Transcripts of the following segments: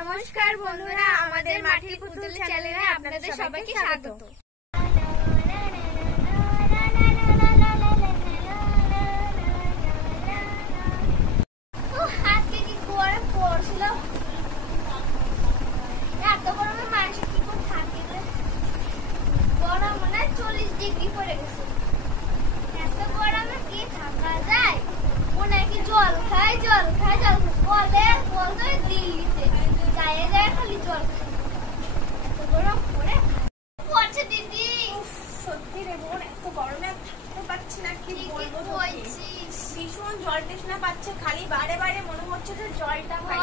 নমস্কার বন্ধুরা, আমাদের মাটির পুতুল চ্যানেলে আপনাদের সবাইকে স্বাগত। আজকে কি গরম পড়ছিল, এত গরমে মানুষ কি করে থাকে? গরম মানে 40 ডিগ্রি পড়ে গেছে। এত গরমে কি থাকা যায়? মনে হয় কি জল খায় বলে দিল্লিতে যায় খালি জল খায়। এত গরম পড়ছে দিদি। সত্যি রে বোন, এত গরমে থাকতে পারছি না। কি বলবো, ভীষণ জল তৃষ্ণা পাচ্ছে। খালি বারে বারে মনে হচ্ছে যে জলটা খাই।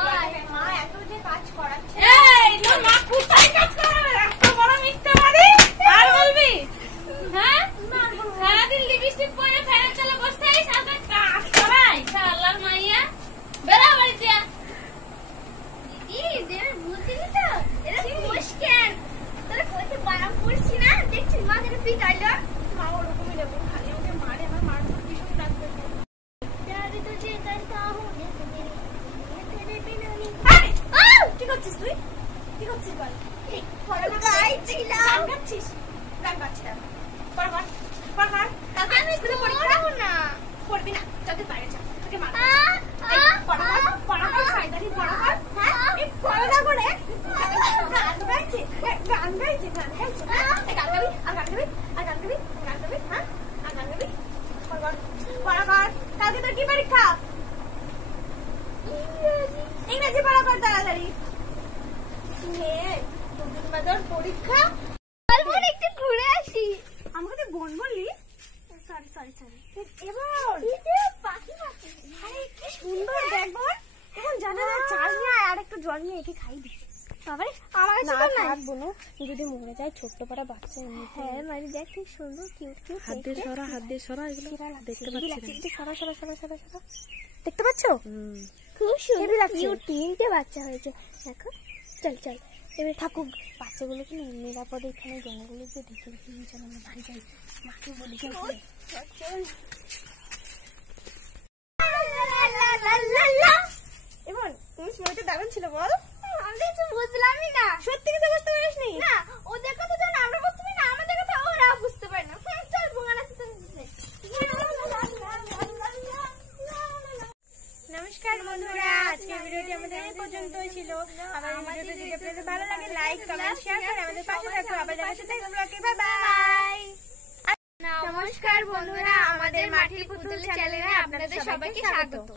মা এত যে কাজ করাচ্ছে। এই তোর মা কোথায় কাজ করে? এত বড় মিথ্যা মারি আর বলবি? হ্যাঁ, সারাদিন লিপস্টিক পরে ফেলে চলে বসে থাকি, সাথে কাজ করাই। শালার মাইয়া, বেরা বাড়িতে। দিদি দেবে বুঝলি তো, এটা মুশকিল। তোরা কইতে বারাম পড়ছি না, দেখছিস মা কেন পিটাইলো। মা ওরকমই রে বোন, খালি ওকে মারে। আমার মার তো ভীষণ লাগবে। কি করছিস তুই? কি করছিস বল? গান গাচ্ছিস? গান গাচ্ছিস? আমি পড়বো না। পড়বি না? চল বাইরে চল, তোকে মার। পড়া সাইদারি পড়া কর। হ্যাঁ, এই পড়া করে গান গাইছে। হ্যাঁ, গান গাবি আর গান গাবি। হ্যাঁ, আর গান গাবি। পড়া কর। কালকে তোর কি পরীক্ষা? ইংরেজি পড়া কর তাড়াতাড়ি। দুদিন বাদে পরীক্ষা। বোন একটু ঘুরে আসি। আমাকে তুই বোন বললি? সরি। এবার পাখি আরে কি সুন্দর দেখ বোন। এখন জানা না, চাল নিয়ে আর একটু জল নিয়ে একে খাই দি। বাবারে, আমার কাছে তো নাই। বোন, যদি মরে যায় ছোট্ট পাড়া বাচ্চা। হ্যাঁ মারি, দেখ কি সুন্দর কিউট। হাত দিয়ে সরা এগুলো দেখতে পাচ্ছি। সরা। দেখতে পাচ্ছ? খুব সুন্দর লাগছে। কিউট, 3টে বাচ্চা হয়েছে। দেখো, চল এবার থাকুক। বাচ্চাগুলোকে নিরাপদে এখানে জঙ্গলে দেখে চলো আমরা বাড়ি যাই। মাকে বলি চল। এমন তুমি সময়টা দারুণ ছিল বল। আমি কিছু বুঝলামই না। সত্যি কিছু বুঝতে পারিসনি? না, ওদের কথা জানো, আমরা বুঝতে পারি না। আমাদের কথা ওরা বুঝতে পারে না। চল বোঙানা চিত্র। নমস্কার বন্ধুরা, আজকের ভিডিওটি আমাদের এই পর্যন্তই ছিল। আমাদের ভিডিওটি যদি আপনাদের ভালো লাগে লাইক কমেন্ট শেয়ার করে আমাদের পাশে থাকুন। আবার দেখা হচ্ছে নেক্সট ব্লগে। Bye bye. নমস্কার বন্ধুরা, আমাদের মাটির পুতুল চ্যানেলে আপনাদের সবাইকে স্বাগত।